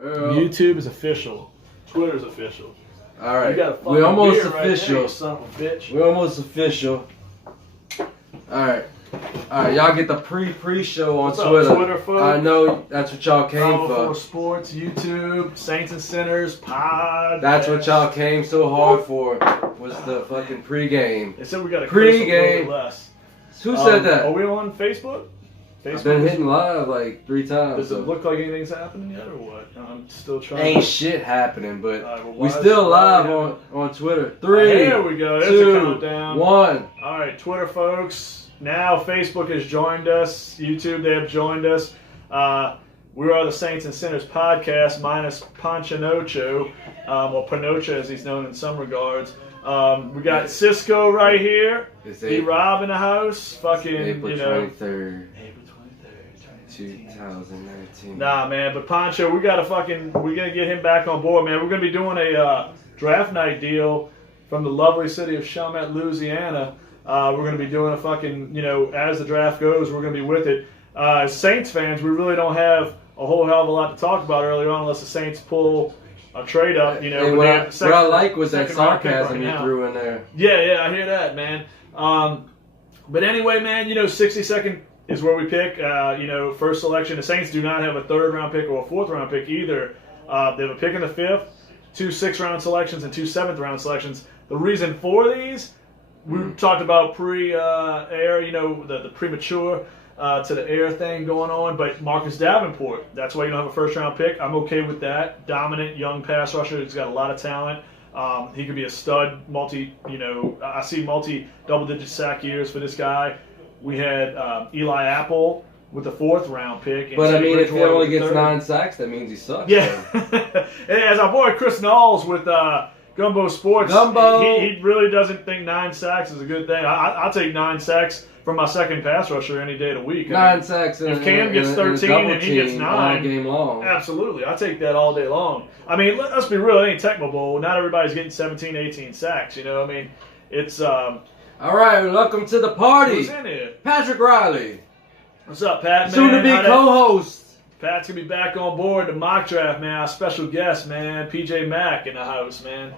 YouTube is official. Twitter's official. All right. We're almost official. official. Right, son of a bitch. We're almost official. All right. Y'all get the pre-show on What's up, Twitter. Twitter, folks? I know that's what y'all came Power for. Sports, YouTube, Saints and Sinners, Pod. That's what y'all came so hard for. Was the fucking pregame. They said we got a Pre-game. less. Who said that? Are we on Facebook? I've been hitting live like 3 times. Does it so. look like anything's happening yet, or what? I'm still trying. Ain't shit happening, but well, we still live on Twitter. 3, there we go. There's 2, a countdown. 1. All right, Twitter folks. Now Facebook has joined us. YouTube, they have joined us. We are the Saints and Sinners podcast minus Panchanocho, or Panocha as he's known in some regards. We got Cisco right here. D-Rob in the house. Fucking, April 23rd. April 23rd, 2019. Nah, man, but Pancho, we gotta get him back on board, man. We're gonna be doing a draft night deal from the lovely city of Chalmette, Louisiana. We're gonna be doing a fucking, as the draft goes, we're gonna be with it. As Saints fans, we really don't have a whole hell of a lot to talk about early on unless the Saints pull a trade up, Hey, what I like was that sarcasm you threw in there. Yeah, I hear that, man. But anyway, man, 60-second is where we pick. First selection. The Saints do not have a 3rd round pick or a 4th round pick either. They have a pick in the 5th, 2 6th round selections, and 2 7th round selections. The reason for these, we talked about pre-air, the premature to the air thing going on, but Marcus Davenport, that's why you don't have a 1st round pick. I'm okay with that. Dominant young pass rusher. He's got a lot of talent. He could be a stud, I see multi-double-digit sack years for this guy. We had Eli Apple with the 4th round pick. But I mean, if he only gets 9 sacks, that means he sucks. Yeah. And as our boy Chris Knowles with Gumbo Sports, he really doesn't think 9 sacks is a good thing. I'll take 9 sacks from my second pass rusher any day of the week. 9 sacks. If Cam gets 13 and he gets 9, all game long. Absolutely, I take that all day long. I mean, let's be real. It ain't Tecmo Bowl. Not everybody's getting 17, 18 sacks. It's all right. Welcome to the party. Who's in here? Patrick Riley. What's up, Pat? Man? Soon to be co-host. Pat's gonna be back on board the mock draft, man. Our special guest, man, PJ Mack in the house, man.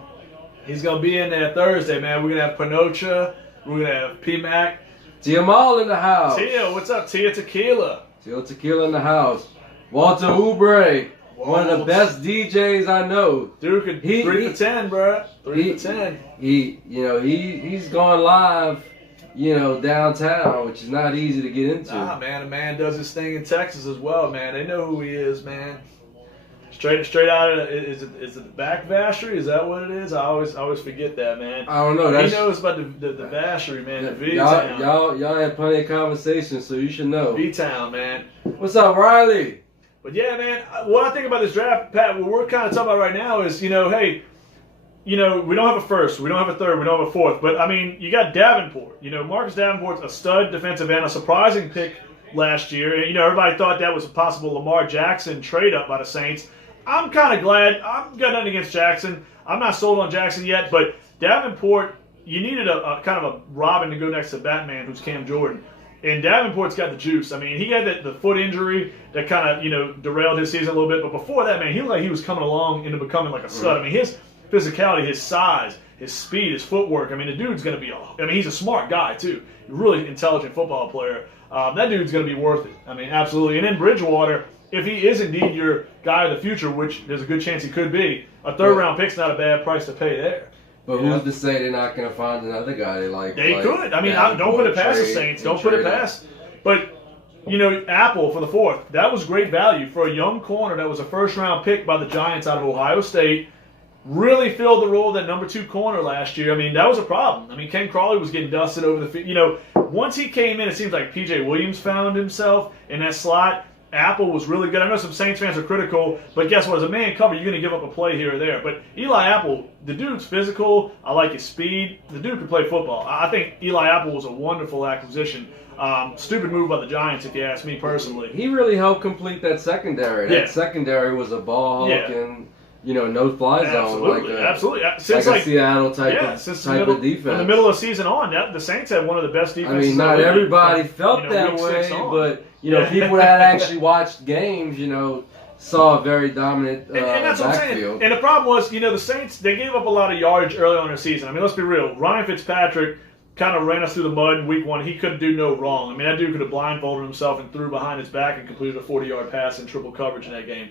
He's gonna be in there Thursday, man. We're gonna have Panocha. We're gonna have P Mac. Tia Mall in the house. Tia, what's up? Tia Tequila. Tia Tequila in the house. Walter Oubre, one of the best DJs I know. Dude, 3 for 10, bro. 3 for 10. He's gone live, downtown, which is not easy to get into. Nah, man, the man does his thing in Texas as well, man. They know who he is, man. Straight out of is it the back Vacherie? Is that what it is? I always forget that, man. I don't know. He knows about the Vacherie, man. The V-Town. Y'all had plenty of conversations, so you should know. V-Town, man. What's up, Riley? But yeah, man, what I think about this draft, Pat, what we're kind of talking about right now is, hey, we don't have a 1st, we don't have a 3rd, we don't have a 4th, but I mean, you got Davenport. Marcus Davenport's a stud defensive end, a surprising pick last year. Everybody thought that was a possible Lamar Jackson trade up by the Saints. I'm kind of glad. I've got nothing against Jackson. I'm not sold on Jackson yet, but Davenport, you needed a kind of a Robin to go next to Batman, who's Cam Jordan. And Davenport's got the juice. I mean, he had the foot injury that kind of, derailed his season a little bit. But before that, man, he looked like he was coming along into becoming like a stud. I mean, his physicality, his size, his speed, his footwork. I mean, the dude's going to be he's a smart guy, too. Really intelligent football player. That dude's going to be worth it. I mean, absolutely. And then Bridgewater, if he is indeed your guy of the future, which there's a good chance he could be, a 3rd round pick's not a bad price to pay there. But who's to say they're not going to find another guy they like? They could. I mean, don't put it past the Saints. Don't put it past. But, Apple for the 4th, that was great value for a young corner that was a 1st round pick by the Giants out of Ohio State. Really filled the role of that number 2 corner last year. I mean, that was a problem. I mean, Ken Crawley was getting dusted over the field. Once he came in, it seems like P.J. Williams found himself in that slot. Apple was really good. I know some Saints fans are critical, but guess what? As a man cover, you're going to give up a play here or there. But Eli Apple, the dude's physical. I like his speed. The dude can play football. I think Eli Apple was a wonderful acquisition. Stupid move by the Giants, if you ask me personally. He really helped complete that secondary. That secondary was a ball hawk and no-fly zone. Absolutely. Since like a Seattle type of defense. From the middle of the season on, the Saints had one of the best defenses. I mean, not everybody felt that way, but people that actually watched games, saw a very dominant and that's backfield. What I'm saying. And the problem was, the Saints, they gave up a lot of yardage early on in the season. I mean, let's be real. Ryan Fitzpatrick kind of ran us through the mud in week 1. He couldn't do no wrong. I mean, that dude could have blindfolded himself and threw behind his back and completed a 40-yard pass in triple coverage in that game.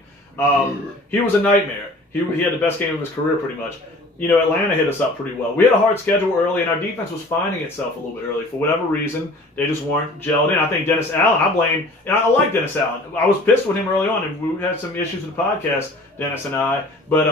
He was a nightmare. He had the best game of his career pretty much. Atlanta hit us up pretty well. We had a hard schedule early, and our defense was finding itself a little bit early. For whatever reason, they just weren't gelled in. I think Dennis Allen, I like Dennis Allen. I was pissed with him early on, and we had some issues with the podcast, Dennis and I. But,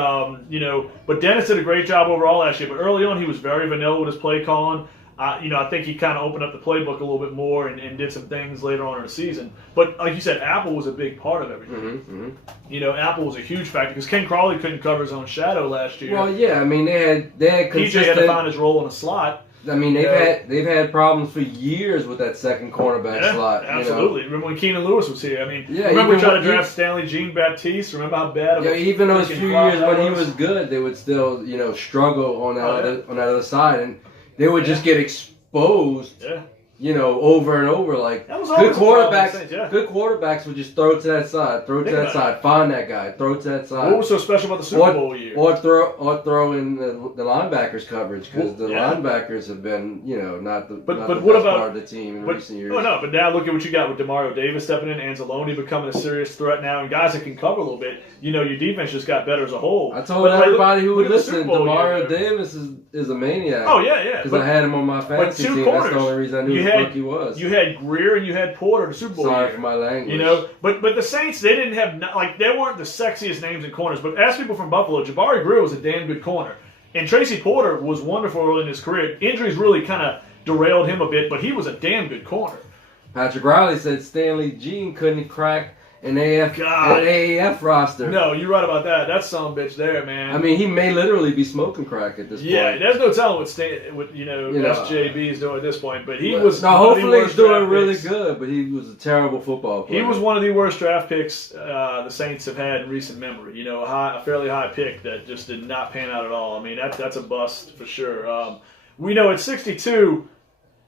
but Dennis did a great job overall last year. But early on, he was very vanilla with his play calling. I think he kind of opened up the playbook a little bit more and did some things later on in the season. But like you said, Apple was a big part of everything. Apple was a huge factor because Ken Crawley couldn't cover his own shadow last year. Well, yeah, I mean they had consistent. PJ had to find his role in the slot. I mean they've had problems for years with that second cornerback slot. Absolutely. Remember when Keenan Lewis was here? I mean, yeah, remember we tried to draft Stanley Jean-Baptiste? Remember how bad? Even those few years when he was good, they would still struggle on that other side, and they would just get exposed, over and over. Like good quarterbacks would just throw it to that side, find that guy, throw it to that side. What was so special about the Super Bowl year? Or throw in the linebackers coverage because the linebackers have been not the best part of the team in recent years. Oh no, but now look at what you got with Demario Davis stepping in, Anzalone becoming a serious threat now, and guys that can cover a little bit. Your defense just got better as a whole. I told everybody who would listen, Demario Davis is a maniac. Oh yeah. Because I had him on my fantasy team. That's the only reason I knew who the fuck he was. You had Greer and you had Porter the Super Bowl Sorry year. for my language. But the Saints, they didn't have they weren't the sexiest names in corners. But ask people from Buffalo, Jabari Greer was a damn good corner, and Tracy Porter was wonderful early in his career. Injuries really kind of derailed him a bit, but he was a damn good corner. Patrick Riley said Stanley Jean couldn't crack an AAF roster. No, you're right about that. That son-of-a-bitch there, man. I mean, he may literally be smoking crack at this point. Yeah, there's no telling what SJB is doing at this point. But he was. No, hopefully he's doing really good. But he was a terrible football player. He was one of the worst draft picks the Saints have had in recent memory. A fairly high pick that just did not pan out at all. I mean, that's a bust for sure. We know at 62.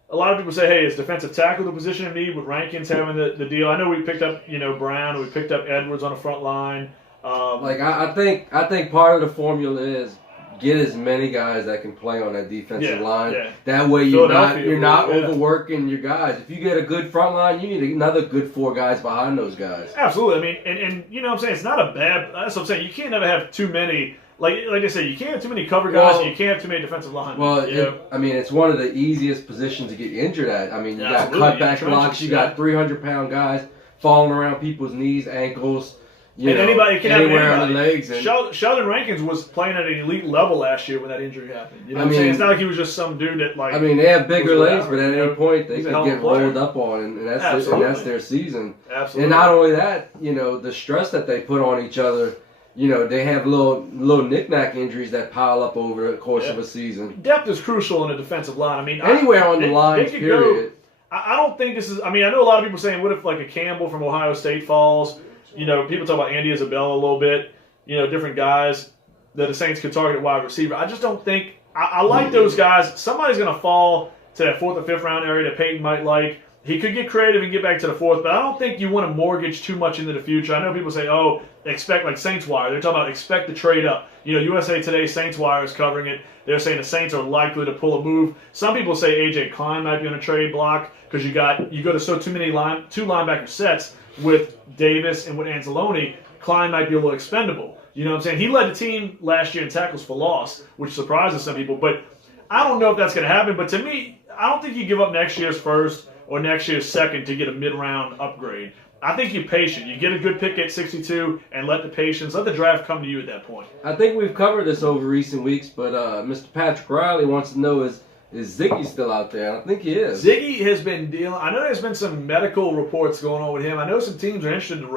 A lot of people say, hey, is defensive tackle the position of need with Rankins having the deal? I know we picked up, Brown, we picked up Edwards on the front line. I think part of the formula is get as many guys that can play on that defensive line. Yeah. That way you're not overworking your guys. If you get a good front line, you need another good 4 guys behind those guys. Absolutely. I mean, and you know what I'm saying? It's not a bad. That's what I'm saying. You can't ever have too many. Like I said, you can't have too many cover guys, and you can't have too many defensive linemen. Well, it's one of the easiest positions to get injured at. I mean, you got cutback blocks, you got 300-pound guys falling around people's knees, ankles, anybody can anywhere on the legs. And Sheldon Rankins was playing at an elite level last year when that injury happened. You know what I'm saying? It's not like he was just some dude that I mean, they have bigger legs, but at any point they could get rolled up on, and that's their season. Absolutely. And not only that, the stress that they put on each other. They have little knick-knack injuries that pile up over the course of a season. Depth is crucial in a defensive line. I mean, anywhere on the line, period. I don't think this is. I mean, I know a lot of people saying, "What if like a Campbell from Ohio State falls?" People talk about Andy Isabella a little bit. Different guys that the Saints could target at wide receiver. I just don't think. I like those guys. Somebody's going to fall to that 4th or 5th round area that Peyton might like. He could get creative and get back to the 4th, but I don't think you want to mortgage too much into the future. I know people say, oh, expect like Saints Wire. They're talking about expect the trade up. USA Today, Saints Wire is covering it. They're saying the Saints are likely to pull a move. Some people say A.J. Klein might be on a trade block because you go to two linebacker sets with Davis and with Anzalone. Klein might be a little expendable. You know what I'm saying? He led the team last year in tackles for loss, which surprises some people. But I don't know if that's going to happen. But to me, I don't think you give up next year's first or next year's second to get a mid-round upgrade. I think you're patient. You get a good pick at 62 and let the draft come to you at that point. I think we've covered this over recent weeks, but Mr. Patrick Riley wants to know is Ziggy still out there? I think he is. Ziggy has been dealing. I know there's been some medical reports going on with him. I know some teams are interested. The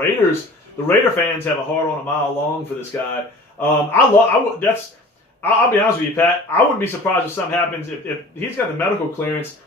Raider fans have a hard on a mile long for this guy. I'll be honest with you, Pat. I wouldn't be surprised if something happens if he's got the medical clearance.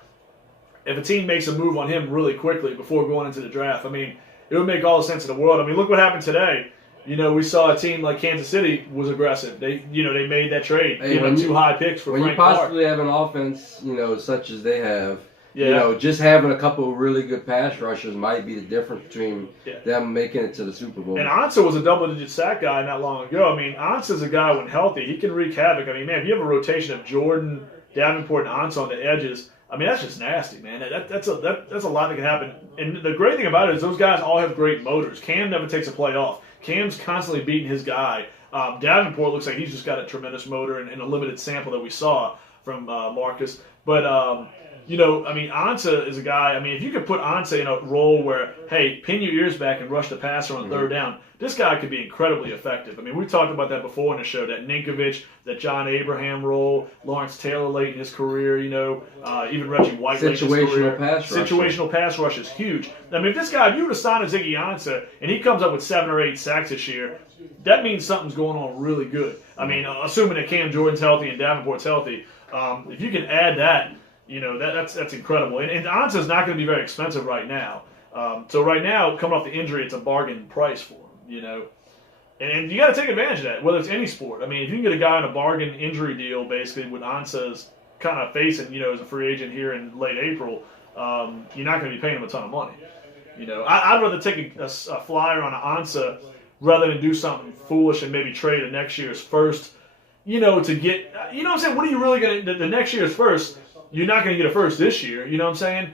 If a team makes a move on him really quickly before going into the draft, I mean, it would make all the sense in the world. I mean, look what happened today. We saw a team like Kansas City was aggressive. They made that trade, giving 2 high picks for Frank Clark. When you possibly have an offense, such as they have, Yeah. Just having a couple of really good pass rushers might be the difference between them making it to the Super Bowl. And Ansah was a double-digit sack guy not long ago. I mean, Ansah's a guy when healthy, he can wreak havoc. I mean, man, if you have a rotation of Jordan, Davenport, and Ansah on the edges, I mean, that's just nasty, man. That's a lot that can happen. And the great thing about it is those guys all have great motors. Cam never takes a play off. Cam's constantly beating his guy. Davenport looks like he's just got a tremendous motor and a limited sample that we saw from Marcus. But, I mean, Ansah is a guy, I mean, if you could put Ansah in a role where, hey, pin your ears back and rush the passer on third down, this guy could be incredibly effective. I mean, we talked about that before in the show, that Ninkovich, that John Abraham role, Lawrence Taylor late in his career, even Reggie White late in his career. Situational pass rush is huge. I mean, if you were to sign a Ziggy Ansah and he comes up with 7 or 8 sacks this year, that means something's going on really good. I mean, assuming that Cam Jordan's healthy and Davenport's healthy, if you can add that, that's incredible. And Ansah's not going to be very expensive right now. So right now, coming off the injury, it's a bargain price for him, And you got to take advantage of that, whether it's any sport. I mean, if you can get a guy on a bargain injury deal, basically, with Ansah's kind of facing, as a free agent here in late April, you're not going to be paying him a ton of money. I'd rather take a flyer on an Ansah rather than do something foolish and maybe trade a next year's first, to get, what I'm saying? What are you really going to, the next year's first, you're not going to get a first this year, you know what I'm saying?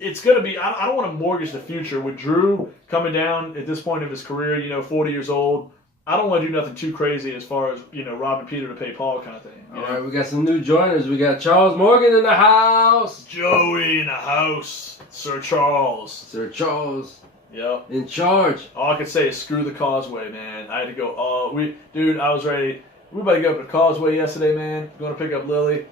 It's going to be, I don't want to mortgage the future. With Drew coming down at this point of his career, 40 years old, I don't want to do nothing too crazy as far as, robbing Peter to pay Paul kind of thing. All right, we got some new joiners. We got Charles Morgan in the house. Joey in the house. Sir Charles. Sir Charles. Yep. In charge. All I could say is screw the Causeway, man. I had to go, I was ready. We about to go up to the Causeway yesterday, man. Going to pick up Lily.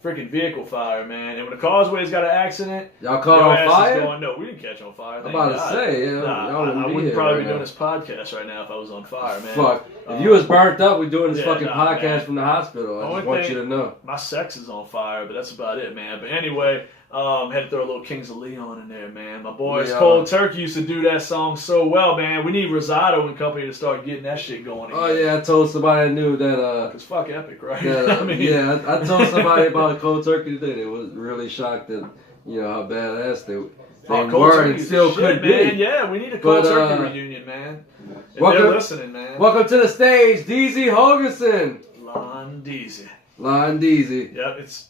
Freaking vehicle fire, man. And when the Causeway's got an accident, y'all caught on fire? No, we didn't catch on fire. I'm about to say, I wouldn't probably be doing this podcast right now if I was on fire, man. Fuck. If you was burnt up, we're doing this fucking podcast from the hospital. I just want you to know. My sex is on fire, but that's about it, man. But anyway, had to throw a little Kings of Leon in there, man. My boys, Cold Turkey used to do that song so well, man. We need Rosado and company to start getting that shit going again. Oh, yeah, I told somebody I knew that... It's fuck epic, right? I told somebody about Cold Turkey today. They was really shocked at, how badass they were and still could be. Yeah, we need a Cold Turkey reunion, man. If they're listening, man. Welcome to the stage, DZ Hoganson. Lon Deezy. Yep, it's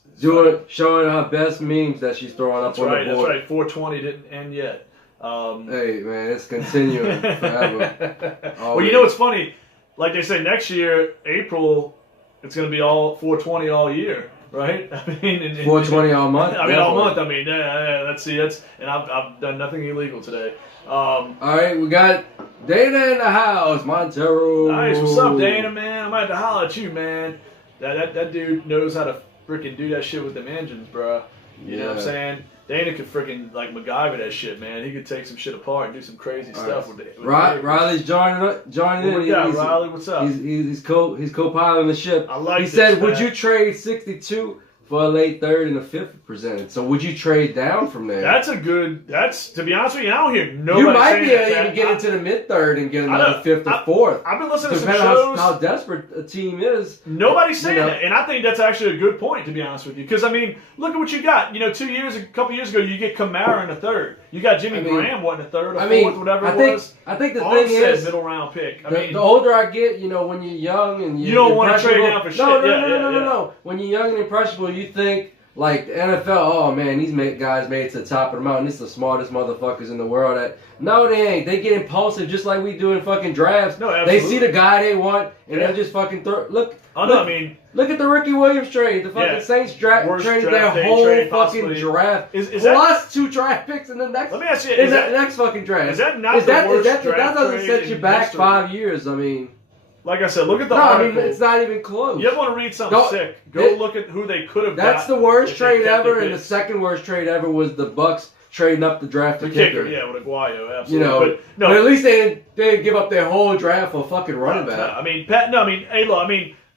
showing her best memes that she's throwing up on the board. That's right. 420 didn't end yet. Hey, man, it's continuing forever. Well, what's funny? Like they say, next year, April, it's going to be all 420 all year, right? I mean, 420 all month. All month. I mean, and I've done nothing illegal today. All right, we got Dana in the house, Montero. Nice, what's up, Dana, man? I might have to holler at you, man. That dude knows how to freaking do that shit with them engines, bro. You know what I'm saying? Dana could freaking like MacGyver that shit, man. He could take some shit apart and do some crazy stuff with it. Riley's joining in. Yeah, Riley, what's up? He's co-piloting the ship. I like. He said, "Would you trade 62 for a late third and a fifth presented?" So would you trade down from there? That's to be honest with you, I don't hear nobody. You might be able to get into the mid third and get another fifth or fourth. I've been listening to some shows. Depending how desperate a team is. Nobody's saying that, and I think that's actually a good point, to be honest with you. Because I mean, look at what you got. A couple years ago, you get Kamara in the third. You got Jimmy Graham in the third or fourth, whatever it was. I think the thing is middle round pick. The older I get, when you're young and you don't want to trade down for shit. No. When you're young and impressionable, you think. Like the NFL, oh man, these guys made it to the top of the mountain. These are the smartest motherfuckers in the world. No, they ain't. They get impulsive just like we do in fucking drafts. No, absolutely. They see the guy they want and they just fucking throw. Look at the Ricky Williams trade. The fucking Saints traded their whole fucking draft. Plus 2 draft picks in the next. Let me ask you, next fucking draft. Is that not the worst draft trade? That doesn't set you back 5 years. I mean. Like I said, look at the article. It's not even close. You ever want to read something sick? Go look at who they could have got. That's the worst trade ever, and the second worst trade ever was the Bucs trading up the draft kicker. Yeah, with Aguayo, absolutely. But at least they didn't give up their whole draft for a fucking running back.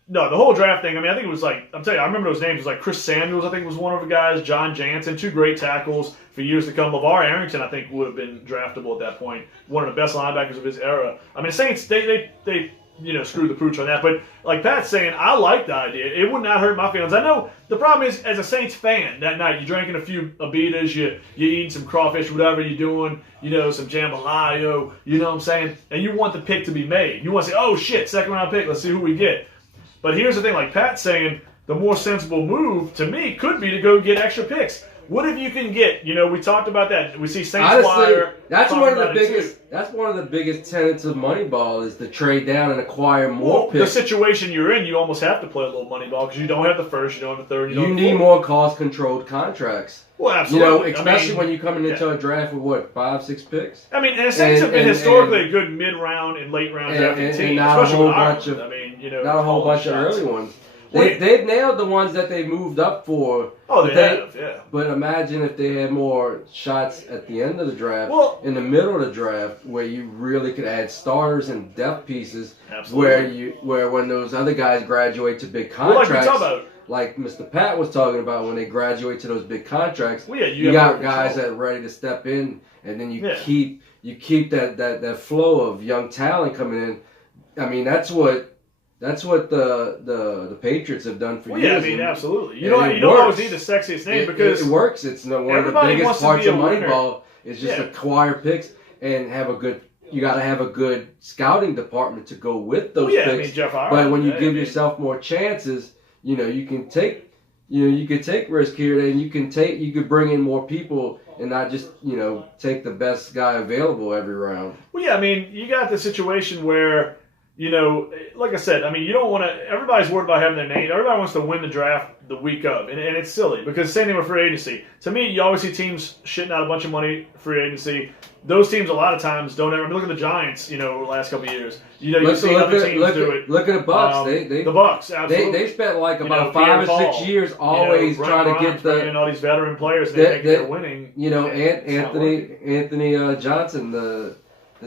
The whole draft thing, I think it was like, I'm telling you, I remember those names. It was like Chris Samuels, I think was one of the guys, John Jansen, 2 great tackles for years to come. LeVar Arrington, I think, would have been draftable at that point. One of the best linebackers of his era. I mean, the Saints, they screw the pooch on that. But like Pat's saying, I like the idea. It would not hurt my feelings. I know the problem is, as a Saints fan, that night you're drinking a few Abitas, you're eating some crawfish, whatever you're doing, some jambalaya, you know what I'm saying? And you want the pick to be made. You want to say, oh shit, second round pick, let's see who we get. But here's the thing, like Pat's saying, the more sensible move to me could be to go get extra picks. What if you can get? We talked about that. We see Saints Wire. That's one of the biggest. That's one of the biggest tenets of Moneyball is to trade down and acquire more picks. The situation you're in, you almost have to play a little Moneyball because you don't have the first, you don't have the third, you need more cost-controlled contracts. Well, absolutely. Especially when you're coming into a draft with 5-6 picks. I mean, and Saints have been historically a good mid-round and late-round drafting team, and not especially a whole bunch of, not a whole bunch of early ones. They've nailed the ones that they moved up for. Oh, they have, yeah. But imagine if they had more shots at the end of the draft, in the middle of the draft, where you really could add starters and depth pieces, where when those other guys graduate to big contracts, like Mr. Pat was talking about, when they graduate to those big contracts, you got guys that are ready to step in, and then you keep that flow of young talent coming in. I mean, that's what the Patriots have done for years. I mean, absolutely. You don't always need the sexiest name because it works. It's one of the biggest parts of Moneyball is just acquire picks and have a good. You got to have a good scouting department to go with those picks. I mean, Jeff Ireland, but when you give yourself more chances, you can take. You could take risk here, and you could bring in more people and not just take the best guy available every round. Well, yeah, I mean, you got the situation where. Like I said, I mean, you don't want to. Everybody's worried about having their name. Everybody wants to win the draft the week of, and it's silly because same thing with free agency. To me, you always see teams shitting out a bunch of money free agency. Those teams a lot of times don't ever. I mean, look at the Giants. The last couple of years. You see other teams do it. Look at the Bucks. The Bucks, absolutely. They spent like about 5 or 6 years always trying to get the all these veteran players. They're winning. Anthony Johnson, the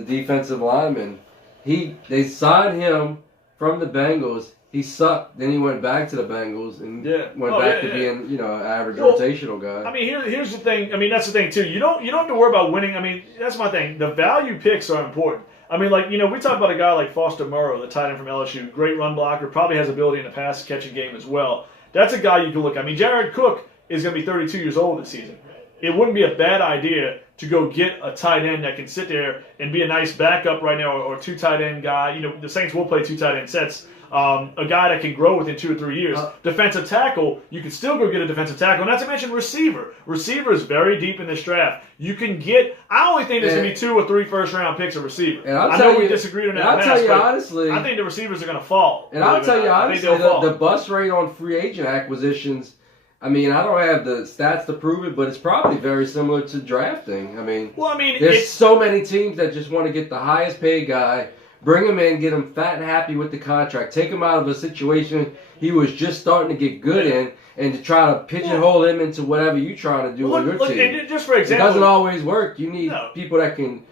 defensive lineman. They signed him from the Bengals. He sucked. Then he went back to the Bengals and went back to being, an average rotational guy. I mean, here's the thing. I mean, that's the thing too. You don't have to worry about winning. I mean, that's my thing. The value picks are important. I mean, like, we talk about a guy like Foster Moreau, the tight end from LSU, great run blocker, probably has ability in the pass catching game as well. That's a guy you can look. I mean, Jared Cook is going to be 32 years old this season. It wouldn't be a bad idea to go get a tight end that can sit there and be a nice backup right now, or two tight end guy. The Saints will play 2 tight end sets. A guy that can grow within 2 or 3 years. Defensive tackle, you can still go get a defensive tackle. Not to mention receiver. Receiver is very deep in this draft. You can get. I only think there's going to be 2 or 3 first-round picks of receiver. And I know we disagreed on that. I'll tell you honestly, I think the receivers are going to fall. And I'll tell you honestly, the bust rate on free agent acquisitions. I mean, I don't have the stats to prove it, but it's probably very similar to drafting. I mean, there's so many teams that just want to get the highest paid guy, bring him in, get him fat and happy with the contract, take him out of a situation he was just starting to get good in, and to try to pigeonhole him into whatever you're trying to do on your team. Just for example, it doesn't always work. You need people that can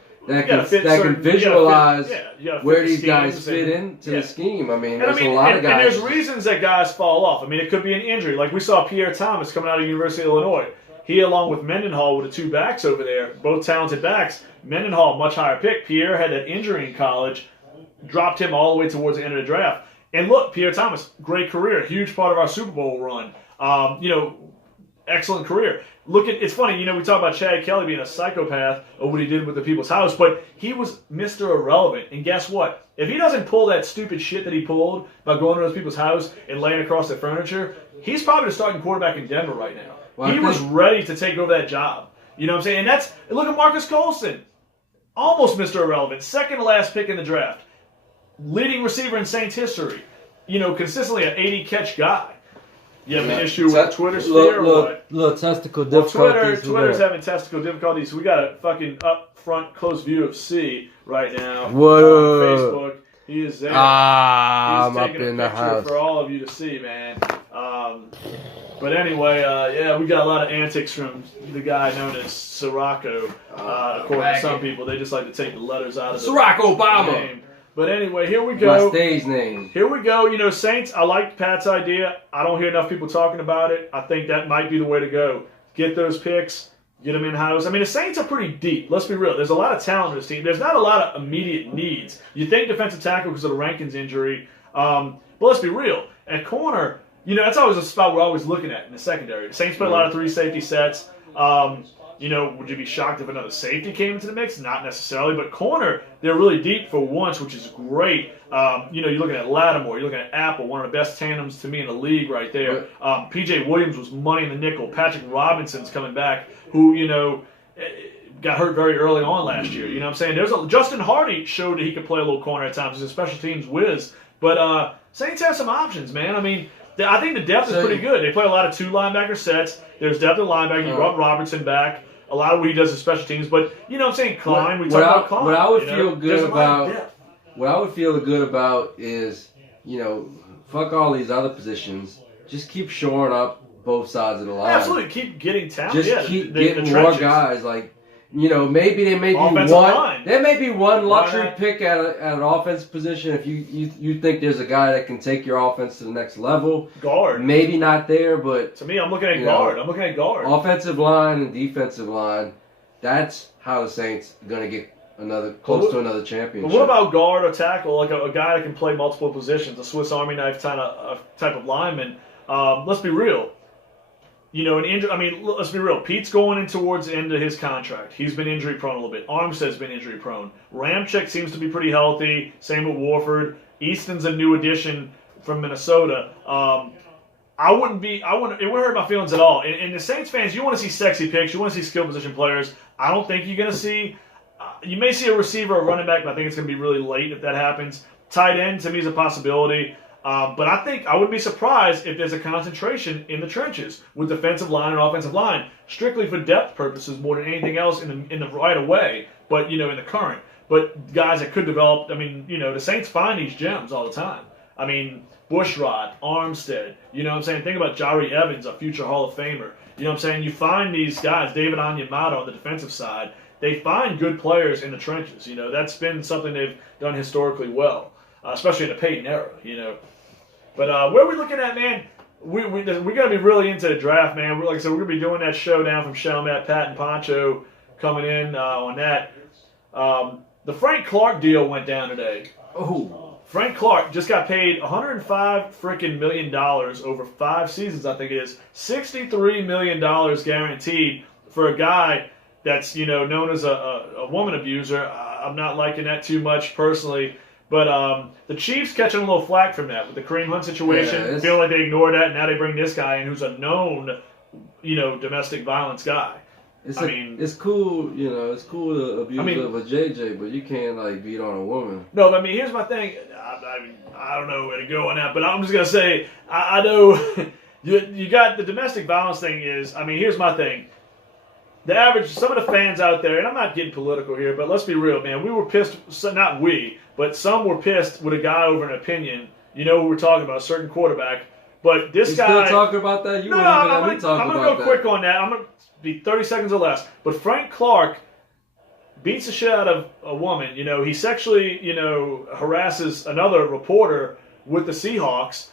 visualize where these guys fit into the scheme. I mean, there's a lot of guys. And there's reasons that guys fall off. I mean, it could be an injury. Like we saw Pierre Thomas coming out of the University of Illinois. He, along with Mendenhall, were the 2 backs over there, both talented backs. Mendenhall, much higher pick. Pierre had that injury in college, dropped him all the way towards the end of the draft. And look, Pierre Thomas, great career, huge part of our Super Bowl run. Excellent career. It's funny, we talk about Chad Kelly being a psychopath of what he did with the people's house, but he was Mr. Irrelevant. And guess what? If he doesn't pull that stupid shit that he pulled by going to those people's house and laying across their furniture, he's probably the starting quarterback in Denver right now. Well, he was ready to take over that job. You know what I'm saying? And look at Marcus Colston. Almost Mr. Irrelevant. Second to last pick in the draft. Leading receiver in Saints history. Consistently an 80-catch guy. You have an issue with Twitter sphere or what? Look, testicle difficulties. Twitter's having testicle difficulties. We got a fucking up front close view of C right now. Whoa. On Facebook. He is there. I'm up in the house. For all of you to see, man. But anyway, we got a lot of antics from the guy known as Sirocco. According to some people, they just like to take the letters out of the name. But anyway, here we go. My stage name. Here we go. Saints, I like Pat's idea. I don't hear enough people talking about it. I think that might be the way to go. Get those picks. get them in house. I mean, the Saints are pretty deep. Let's be real. There's a lot of talent in this team. There's not a lot of immediate needs. You think defensive tackle because of the Rankins injury, but let's be real. At corner, that's always a spot we're always looking at in the secondary. The Saints play a lot of 3 safety sets. Would you be shocked if another safety came into the mix? Not necessarily, but corner, they're really deep for once, which is great. You're looking at Lattimore, you're looking at Apple, one of the best tandems to me in the league right there. P.J. Williams was money in the nickel. Patrick Robinson's coming back, who, got hurt very early on last year. You know what I'm saying? Justin Hardy showed that he could play a little corner at times. He's a special teams whiz. But Saints have some options, man. I mean, I think the depth is pretty good. They play a lot of 2 linebacker sets. There's depth at linebacker. You brought Robertson back. A lot of what he does is special teams. But, you know what I'm saying? Klein, we talk about Klein. What I would feel good about is, fuck all these other positions. Just keep shoring up both sides of the line. Absolutely. Keep getting talent. Just keep getting more guys. Like, maybe there may be one luxury pick at an offensive position if you think there's a guy that can take your offense to the next level. Guard. Maybe not there, but to me, I'm looking at guard. Offensive line and defensive line. That's how the Saints are going to get close to another championship. But what about guard or tackle, like a guy that can play multiple positions, a Swiss Army knife type of lineman? Let's be real. Let's be real. Pete's going in towards the end of his contract. He's been injury prone a little bit. Armstead's been injury prone. Ramczyk seems to be pretty healthy. Same with Warford. Easton's a new addition from Minnesota. It wouldn't hurt my feelings at all. And the Saints fans, you want to see sexy picks. You want to see skill position players. I don't think you're going to see. You may see a receiver or running back, but I think it's going to be really late if that happens. Tight end to me is a possibility. But I think I wouldn't be surprised if there's a concentration in the trenches with defensive line and offensive line, strictly for depth purposes more than anything else in the right of way, but in the current. But guys that could develop, the Saints find these gems all the time. Bushrod, Armstead, you know what I'm saying? Think about Jari Evans, a future Hall of Famer. You know what I'm saying? You find these guys, David Onyemata on the defensive side, they find good players in the trenches. That's been something they've done historically well, especially in the Peyton era, But where are we looking at, man? We got to be really into the draft, man. Like I said, we're going to be doing that showdown from Chalmette, Pat, and Poncho coming in on that. The Frank Clark deal went down today. Oh. Frank Clark just got paid $105 million over 5 seasons, I think it is. $63 million guaranteed for a guy that's, known as a woman abuser. I'm not liking that too much personally. But the Chiefs catching a little flack from that with the Kareem Hunt situation, feeling like they ignored that, and now they bring this guy in who's a known, domestic violence guy. It's cool, it's cool to abuse of a JJ, but you can't beat on a woman. No, but here's my thing. I don't know where to go on that, but I'm just gonna say I know you got the domestic violence thing is. Here's my thing. The average, some of the fans out there, and I'm not getting political here, but let's be real, man. We were pissed, not we, but some were pissed with a guy over an opinion. We were talking about a certain quarterback. But this guy. Still talking about that? I'm going to go quick on that. I'm going to be 30 seconds or less. But Frank Clark beats the shit out of a woman. He sexually, harasses another reporter with the Seahawks.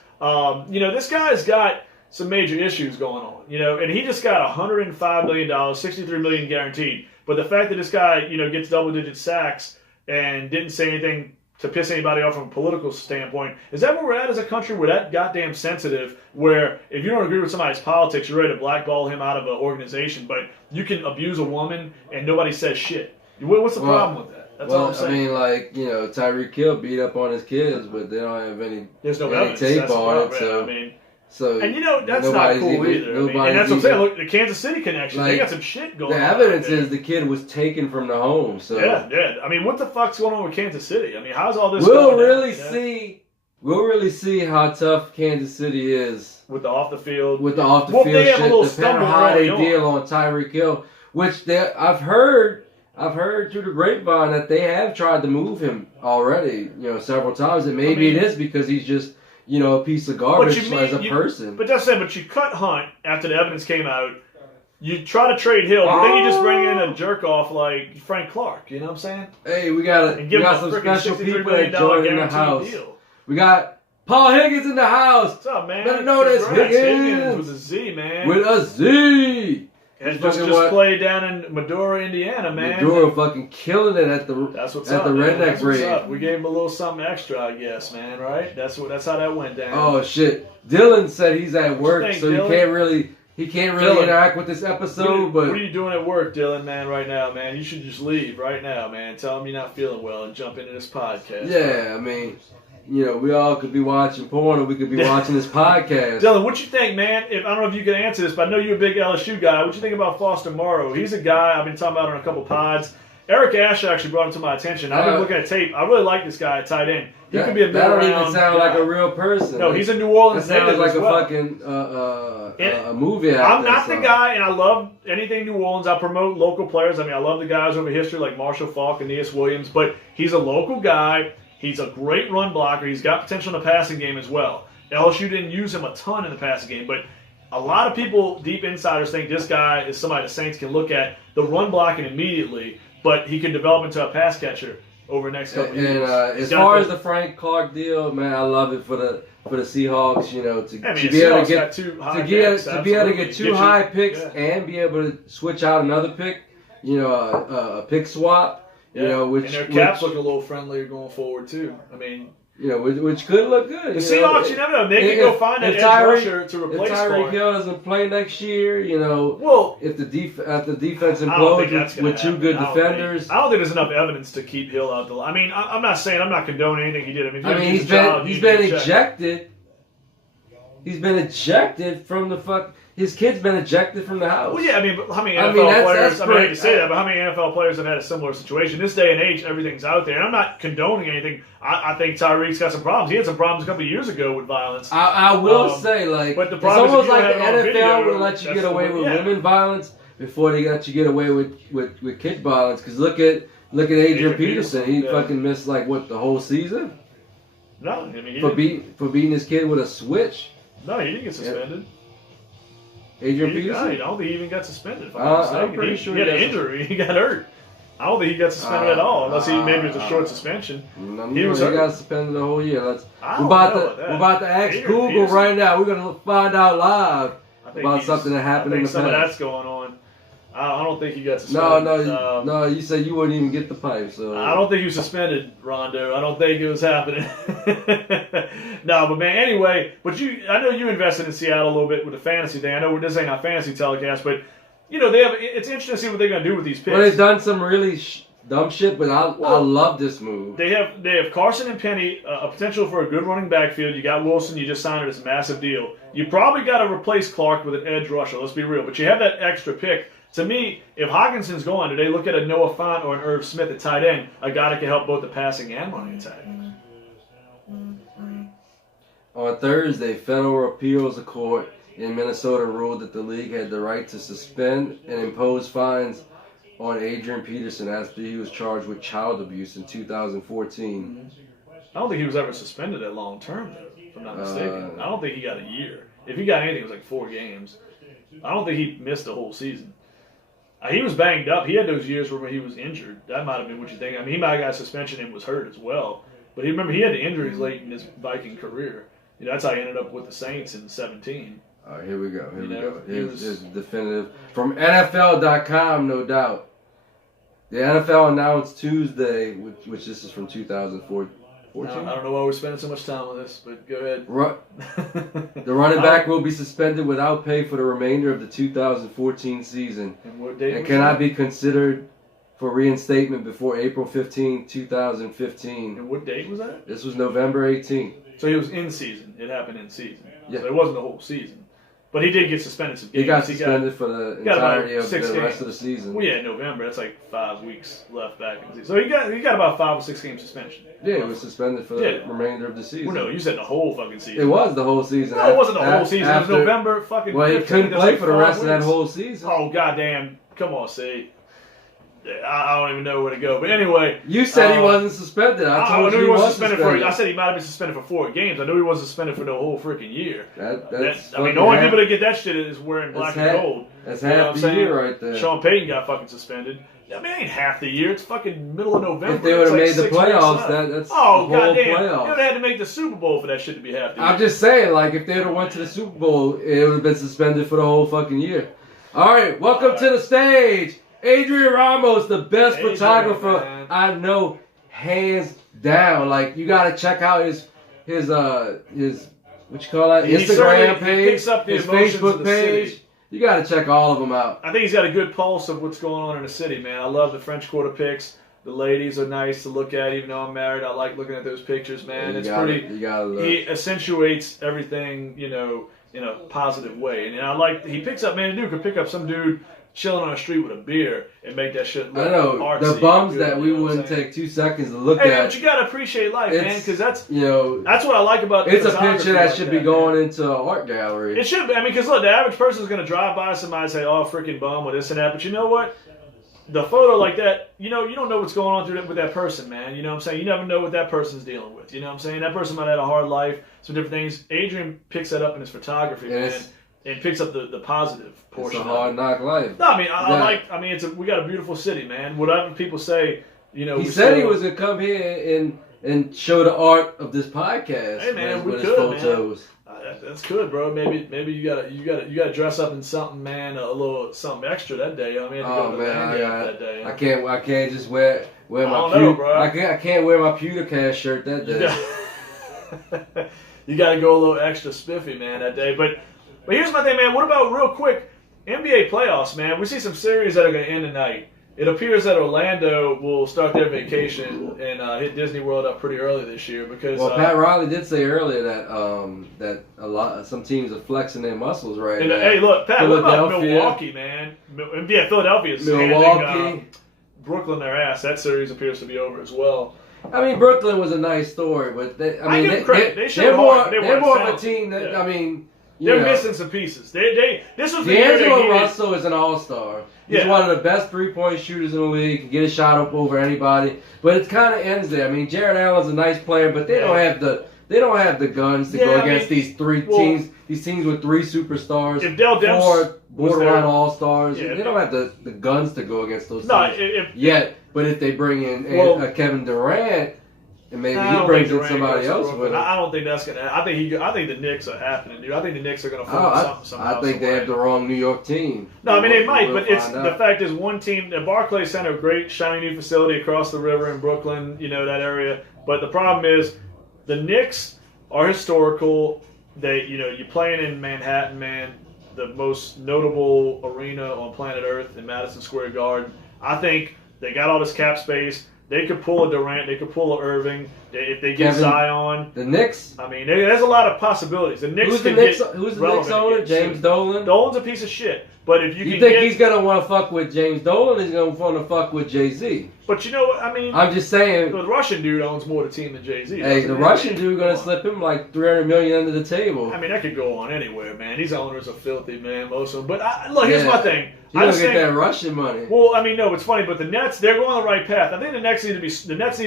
This guy's got some major issues going on, and he just got $105 million, $63 million guaranteed. But the fact that this guy, gets double-digit sacks and didn't say anything to piss anybody off from a political standpoint, is that where we're at as a country? We're that goddamn sensitive where if you don't agree with somebody's politics, you're ready to blackball him out of an organization, but you can abuse a woman and nobody says shit. What's the problem with that? That's all I'm saying. Tyreek Hill beat up on his kids, but they don't have any tape on it, So, that's not cool either. And that's what I'm saying. Look, the Kansas City connection, they got some shit going on. The evidence is the kid was taken from the home. So Yeah. What the fuck's going on with Kansas City? How's all this going on? We'll really see how tough Kansas City is. With the off-the-field. With the off-the-field shit. Depending on how they deal on Tyreek Hill. Which I've heard through the grapevine that they have tried to move him already, several times. And maybe it is because he's just... a piece of garbage as a person. But that's it. But you cut Hunt after the evidence came out. You try to trade Hill, but then you just bring in a jerk off like Frank Clark. You know what I'm saying? Hey, we got some special people that joined in the house. Deal. We got Paul Higgins in the house. What's up, man? Better know that's Higgins with a Z, man. With a Z. And just played down in Medora, Indiana, man. Medora fucking killing it at the Redneck Rave. We gave him a little something extra, I guess, man. Right? That's how that went down. Oh shit! Dylan said he's at work, so he can't really interact with this episode. But what are you doing at work, Dylan? Man, right now, man, you should just leave right now, man. Tell him you're not feeling well and jump into this podcast. Yeah, I mean. We all could be watching porn or we could be watching this podcast. Dylan, what you think, man? I don't know if you can answer this, but I know you're a big LSU guy. What you think about Foster Morrow? He's a guy I've been talking about on a couple pods. Eric Asher actually brought him to my attention. I've been looking at tape. I really like this guy at tight end. He could be a middle round. That don't even sound like a real person. No, he's a New Orleans native. That sounds like a fucking a movie actor. I'm not the guy, and I love anything New Orleans. I promote local players. I mean, I love the guys over history like Marshall Faulk and Aeneas Williams, but he's a local guy. He's a great run blocker. He's got potential in the passing game as well. LSU didn't use him a ton in the passing game, but a lot of people, deep insiders, think this guy is somebody the Saints can look at. The run blocking immediately, but he can develop into a pass catcher over the next couple of years. And as far as the Frank Clark deal, man, I love it for the Seahawks. To be able to get two high picks and be able to switch out another pick. A pick swap. And their caps look a little friendlier going forward too. I mean, which could look good. The Seahawks, you never know. They can go find an edge rusher to replace Clark. If Tyreek Hill doesn't play next year, if the defense implodes with two good defenders, I don't think there's enough evidence to keep Hill out. I mean, I'm not saying I'm not condoning anything he did. He's been ejected. He's been ejected from the fuck. His kid's been ejected from the house. Well, yeah, but how many NFL players? I hate to say that, but how many NFL players have had a similar situation? This day and age, everything's out there. And I'm not condoning anything. I think Tyreek's got some problems. He had some problems a couple of years ago with violence. I will say, but the problem it's almost like the NFL would let you get away with women violence before they let you get away with kid violence. Because look at Adrian Peterson. He fucking missed the whole season. No, for beating his kid with a switch. No, he didn't get suspended. Yeah. Adrian Peterson? I don't think he even got suspended. I'm pretty sure he had an injury. He got hurt. I don't think he got suspended at all, unless maybe it was a short suspension. He got suspended the whole year. We're about to ask Google Peterson right now. We're going to find out live about something that happened in the past. Some of that's going on. I don't think he got suspended. No, you said you wouldn't even get the pipe. So I don't think he was suspended, Rondo. I don't think it was happening. No, but man, anyway, I know you invested in Seattle a little bit with the fantasy thing. I know this ain't a fantasy telecast, but it's interesting to see what they're going to do with these picks. Well, they've done some really dumb shit, but I love this move. They have Carson and Penny, a potential for a good running backfield. You got Wilson. You just signed this massive deal. You probably got to replace Clark with an edge rusher. Let's be real. But you have that extra pick. To me, if Hawkinson's gone, do they look at a Noah Fant or an Irv Smith at tight end, a guy that can help both the passing and running attack? On Thursday, federal appeals court in Minnesota ruled that the league had the right to suspend and impose fines on Adrian Peterson after he was charged with child abuse in 2014. I don't think he was ever suspended that long term, though, if I'm not mistaken. I don't think he got a year. If he got anything, it was like 4 games. I don't think he missed the whole season. He was banged up. He had those years where he was injured. That might have been what you think. I mean, he might have got a suspension and was hurt as well. But remember, he had the injuries late in his Viking career. That's how he ended up with the Saints in 2017. All right, here we go. Here's definitive. From NFL.com, no doubt. The NFL announced Tuesday, which this is from 2014. I don't know why we're spending so much time on this, but go ahead. The running back will be suspended without pay for the remainder of the 2014 season and cannot be considered for reinstatement before April 15, 2015. And what date was that? This was November 18th. So he was in season. It happened in season. Yeah. So it wasn't the whole season. But he did get suspended some games. He got suspended for the entirety of the rest of the season. Well, yeah, November. That's like 5 weeks left back in the season. So he got about 5 or 6 game suspension. Yeah, he was suspended for the remainder of the season. Well, no, you said the whole fucking season. It was the whole season. No, it wasn't the whole season. It was November fucking. Well, he couldn't play for the rest of that whole season. Oh, goddamn. Come on, see. I don't even know where to go. But anyway. You said he wasn't suspended. I told you he was suspended. I said he might have been suspended for 4 games. I knew he wasn't suspended for the whole freaking year. That's I mean, the only people that get that shit is wearing black and gold. That's half the year right there. Sean Payton got fucking suspended. I mean, it ain't half the year. It's fucking middle of November. If they would have made the playoffs, that's the whole playoffs. They would have had to make the Super Bowl for that shit to be half the year. I'm just saying, if they would have went to the Super Bowl, it would have been suspended for the whole fucking year. All right, welcome to the stage, Adrian Ramos, the best photographer man. I know, hands down. Like, you got to check out his what you call that, Instagram page, his Facebook page. City. You got to check all of them out. I think he's got a good pulse of what's going on in the city, man. I love the French Quarter pics. The ladies are nice to look at, even though I'm married. I like looking at those pictures, man. It's pretty. He accentuates everything, in a positive way. And I like he picks up, man. The dude could pick up some dude chilling on the street with a beer and make that shit look artsy. The bums that we wouldn't take 2 seconds to look at. Man, but you gotta appreciate life, man, because that's that's what I like about. It's a picture that should be going into an art gallery. It should be. I mean, because look, the average person is gonna drive by somebody and say, "Oh, freaking bum," or this and that. But you know what? The photo like that, you don't know what's going on with that person, man. You know what I'm saying? You never know what that person's dealing with. You know what I'm saying? That person might have had a hard life, some different things. Adrian picks that up in his photography, man, and picks up the positive portion. It's a hard knock life. No, I mean, we got a beautiful city, man. Whatever people say, He said he was gonna come here and show the art of this podcast. Hey, man, we could, man. That's good, bro. Maybe you gotta dress up in something, man. A little something extra that day. I mean, that day. I can't just wear my. I can't wear my PewterCast shirt that day. You gotta go a little extra spiffy, man, that day. But here's my thing, man. What about real quick NBA playoffs, man? We see some series that are gonna end tonight. It appears that Orlando will start their vacation and hit Disney World up pretty early this year because. Well, Pat Riley did say earlier that some teams are flexing their muscles right now. Hey, look, Pat, what about Milwaukee, man? Yeah, Philadelphia's handing Brooklyn their ass. That series appears to be over as well. I mean, Brooklyn was a nice story, but they're more of a team that they're missing some pieces. This was the D'Angelo Russell is an all-star. He's one of the best three-point shooters in the league. Can get a shot up over anybody, but it kind of ends there. I mean, Jared Allen's a nice player, but they don't have the guns to go against these teams. These teams with 3 superstars, 4 borderline all-stars. They don't have the guns to go against those teams yet. But if they bring in Kevin Durant. And maybe he brings in somebody else with him. I don't think that's gonna. I think the Knicks are happening, dude. I think the Knicks are gonna form something somehow. I think they have the wrong New York team. No, I mean they might, but it's the fact is one team. The Barclays Center, great shiny new facility across the river in Brooklyn, that area. But the problem is, the Knicks are historical. You're playing in Manhattan, man, the most notable arena on planet Earth in Madison Square Garden. I think they got all this cap space. They could pull a Durant. They could pull a Irving. If they get Zion. The Knicks? I mean, there's a lot of possibilities. The Knicks Who's the Knicks owner? James Dolan? Dolan's a piece of shit. But if you think he's going to want to fuck with James Dolan, he's going to want to fuck with Jay-Z. But you know what? I mean, I'm just saying. The Russian dude owns more of the team than Jay-Z. Hey, the Russian dude going to slip him like $300 million under the table. I mean, that could go on anywhere, man. These owners are filthy, man, most of them. But look, here's my thing. You don't get that Russian money. Well, I mean, no, it's funny, but the Nets, they're going the right path. I think the Nets need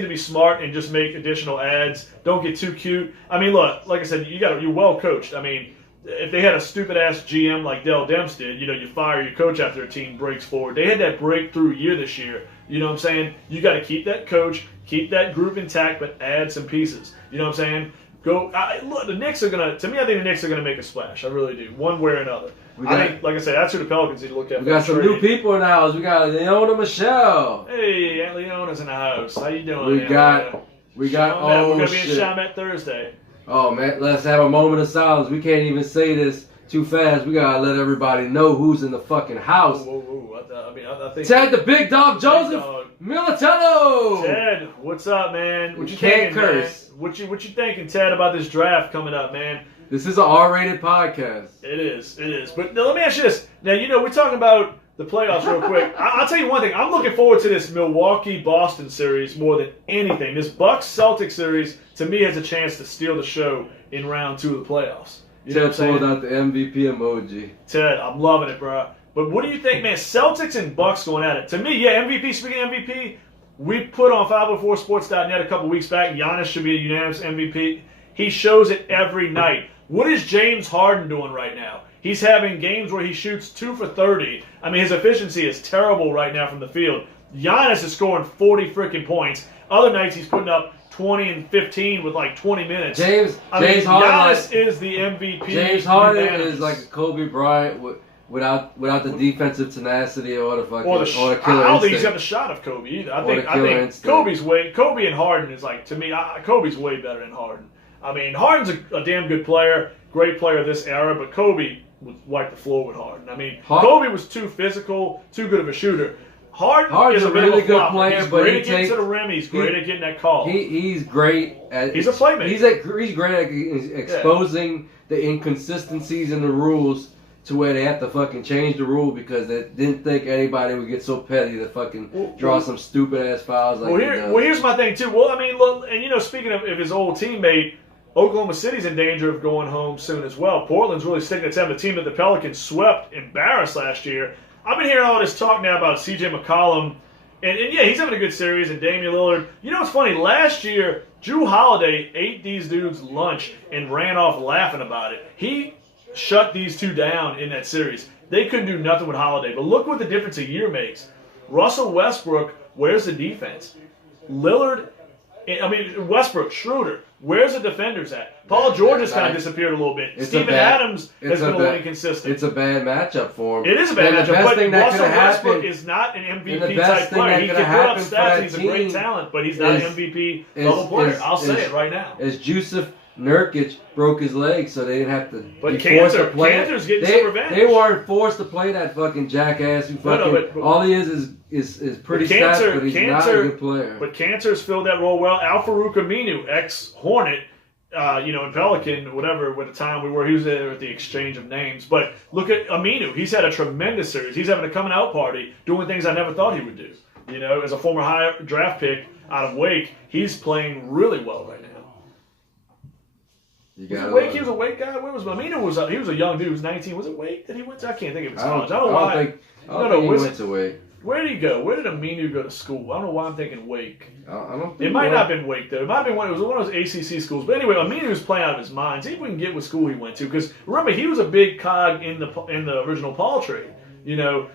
to be smart and just make additional ads. Don't get too cute. I mean, look, like I said, you're well coached. I mean, if they had a stupid ass GM like Dell Demps did, you fire your coach after a team breaks forward. They had that breakthrough year this year. You know what I'm saying? You got to keep that coach, keep that group intact, but add some pieces. You know what I'm saying? Look, the Knicks are gonna. To me, I think the Knicks are gonna make a splash. I really do, one way or another. I think, like I said, that's who the Pelicans need to look at. We got some new people in the house. We got Leona Michelle. Hey, Aunt Leona's in the house. How you doing? We got. We're gonna be in Chalmette Thursday. Oh man, let's have a moment of silence. We can't even say this too fast. We gotta let everybody know who's in the fucking house. Whoa. I think Ted the Big Dog Joseph Militello. Ted, what's up, man? What you can't thinking, curse. Man? What you thinking, Ted, about this draft coming up, man? This is an R-rated podcast. It is. But now, let me ask you this. Now, we're talking about the playoffs real quick. I'll tell you one thing. I'm looking forward to this Milwaukee-Boston series more than anything. This Bucks-Celtics series, to me, has a chance to steal the show in round 2 of the playoffs. Ted pulled out the MVP emoji. Ted, I'm loving it, bro. But what do you think, man? Celtics and Bucks going at it. To me, MVP. Speaking of MVP, we put on 504sports.net a couple weeks back. Giannis should be a unanimous MVP. He shows it every night. What is James Harden doing right now? He's having games where he shoots 2 for 30. I mean, his efficiency is terrible right now from the field. Giannis is scoring 40 freaking points. Other nights he's putting up 20 and 15 with like 20 minutes. James Harden Giannis is the MVP. James Harden is like Kobe Bryant without the defensive tenacity or the fucking or the killer I don't instinct. think he's got the shot of Kobe either. I think Kobe and Harden is like, to me, Kobe's way better than Harden. I mean, Harden's a damn good player, great player of this era, but Kobe would wipe the floor with Harden. I mean, Kobe was too physical, too good of a shooter. Harden's is a really good player, he's but great at getting to the rim. He's great at getting that call. He's great at. He's a playmaker. He's great at exposing the inconsistencies in the rules to where they have to fucking change the rule because they didn't think anybody would get so petty to fucking draw some stupid ass fouls. Like here's my thing too. Well, I mean, look, and speaking of his old teammate, Oklahoma City's in danger of going home soon as well. Portland's really sticking its head. The team that the Pelicans swept, embarrassed last year. I've been hearing all this talk now about C.J. McCollum, and yeah, he's having a good series, and Damian Lillard. You know what's funny? Last year, Jrue Holiday ate these dudes' lunch and ran off laughing about it. He shut these two down in that series. They couldn't do nothing with Holiday, but look what the difference a year makes. Russell Westbrook, where's the defense? Westbrook, Schroeder, where's the defenders at? Paul George has kind of disappeared a little bit. Steven Adams has been a little inconsistent. It's a bad matchup for him. It is a bad matchup, but Russell Westbrook is not an MVP-type player. He can put up stats, he's a great talent, but he's not an MVP-level player. I'll say it right now. As Jusuf Nurkic broke his leg, so they didn't have to be forced to play. Cantor's getting some revenge. They weren't forced to play that fucking jackass who fucking all he is pretty stats, but he's not a good player. But Cantor's filled that role well. Al-Farouq Aminu, ex-Hornet, in Pelican, whatever, with the time he was there at the exchange of names. But look at Aminu. He's had a tremendous series. He's having a coming out party, doing things I never thought he would do. As a former high draft pick out of Wake, he's playing really well right now. He was a Wake guy. Where was Aminu? He was a young dude. He was 19. Was it Wake that he went to? I can't think of his college. I don't know why. I don't think he went to Wake. Where did he go? Where did Aminu go to school? I don't know why I'm thinking Wake. I don't think it might not have been Wake, though. It might have been one of those ACC schools. But anyway, Aminu was playing out of his mind. See if we can get what school he went to. Because remember, he was a big cog in the original Paul trade. Aminu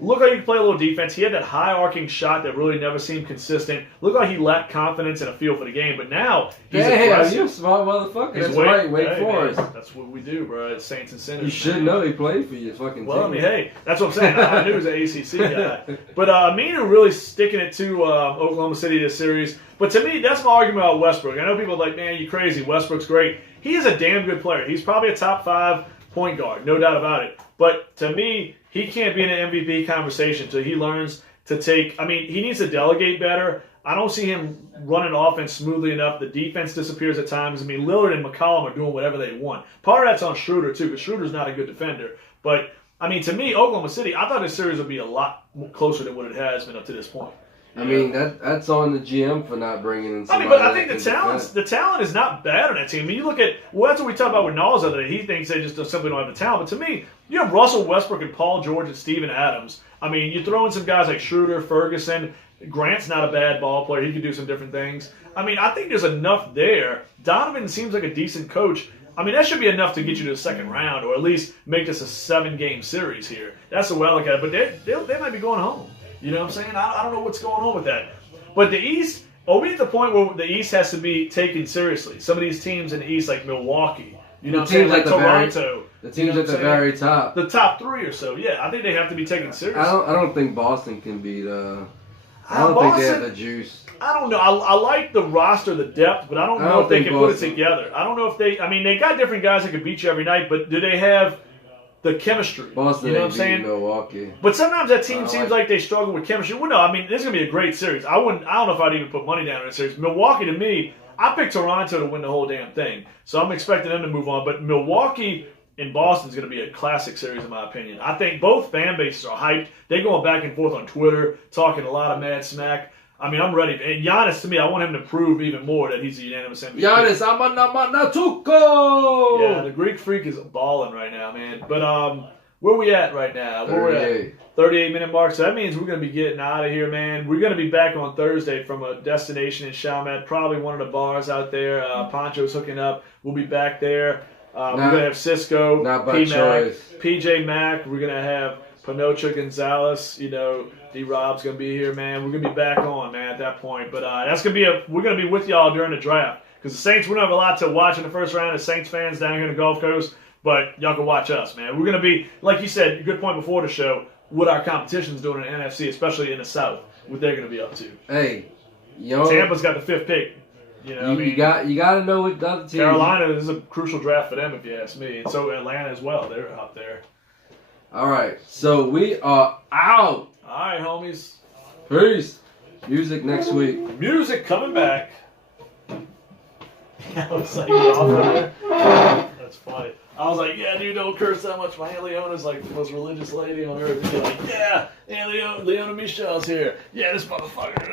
looked like he could play a little defense. He had that high-arcing shot that really never seemed consistent. Looked like he lacked confidence and a feel for the game. But now he's aggressive. You're a smart motherfucker. That's right, Wake Forest. That's what we do, bro. It's Saints and Sinners. You should know he played for you, fucking team. Well, I mean, hey, that's what I'm saying. I knew he was an ACC guy. But Aminu really sticking it to Oklahoma City this series. But to me, that's my argument about Westbrook. I know people are like, man, you crazy. Westbrook's great. He is a damn good player. He's probably a top 5 point guard, no doubt about it. But to me, he can't be in an MVP conversation until he learns to take. I mean, he needs to delegate better. I don't see him running offense smoothly enough. The defense disappears at times. I mean, Lillard and McCollum are doing whatever they want. Part of that's on Schroeder, too, because Schroeder's not a good defender. But, I mean, to me, Oklahoma City, I thought this series would be a lot closer than what it has been up to this point. I mean, that's on the GM for not bringing in somebody. But I think the talent is not bad on that team. I mean, you look at, that's what we talked about with Knowles the other day. He thinks they just simply don't have the talent. But to me, you have Russell Westbrook and Paul George and Steven Adams. I mean, you throw in some guys like Schroeder, Ferguson. Grant's not a bad ball player. He can do some different things. I mean, I think there's enough there. Donovan seems like a decent coach. I mean, that should be enough to get you to the second round, or at least make this a 7-game series here. That's the way I look at it. But they might be going home. You know what I'm saying? I don't know what's going on with that. But the East, are we at the point where the East has to be taken seriously? Some of these teams in the East, like Milwaukee, you know what I'm saying? Like Toronto. The teams at the very top. The top 3 or so, yeah. I think they have to be taken seriously. I don't think Boston can beat. I don't think they have the juice. I don't know. I like the roster, the depth, but I don't know if they can put it together. I don't know if they. I mean, they got different guys that can beat you every night, but do they have the chemistry? Boston, you know what I'm saying? Milwaukee. But sometimes that team seems like they struggle with chemistry. Well, no, I mean, this is gonna be a great series. I don't know if I'd even put money down on this series. Milwaukee, to me, I picked Toronto to win the whole damn thing, so I'm expecting them to move on. But Milwaukee in Boston is going to be a classic series, in my opinion. I think both fan bases are hyped. They're going back and forth on Twitter, talking a lot of mad smack. I mean, I'm ready. And Giannis, to me, I want him to prove even more that he's a unanimous MVP. Giannis, Amanamatuko! Yeah, the Greek Freak is balling right now, man. But where we at right now? 38-minute mark. So that means we're going to be getting out of here, man. We're going to be back on Thursday from a destination in Chalmette, probably one of the bars out there. Poncho's hooking up. We'll be back there. We're going to have Cisco, P-Mac, PJ Mack. We're going to have Pinocha Gonzalez. You know, D-Rob's going to be here, man. We're going to be back on, man, at that point. But that's going to be we're going to be with y'all during the draft. Because the Saints, we don't have a lot to watch in the first round as Saints fans down here in the Gulf Coast. But y'all can watch us, man. We're going to be, like you said, good point before the show, what our competition's doing in the NFC, especially in the South, what they're going to be up to. Hey, Tampa's got the 5th pick. You know, you got to know what the other team. Carolina is a crucial draft for them, if you ask me, and so Atlanta as well. They're up there. All right, so we are out. All right, homies. Peace. Music next week. Music coming back. I was like, you're off there. That's funny. I was like, yeah, dude, don't curse that much. My Aunt Leona's like the most religious lady on earth. And you're like, yeah, Aunt Leona Michelle's here. Yeah, this motherfucker.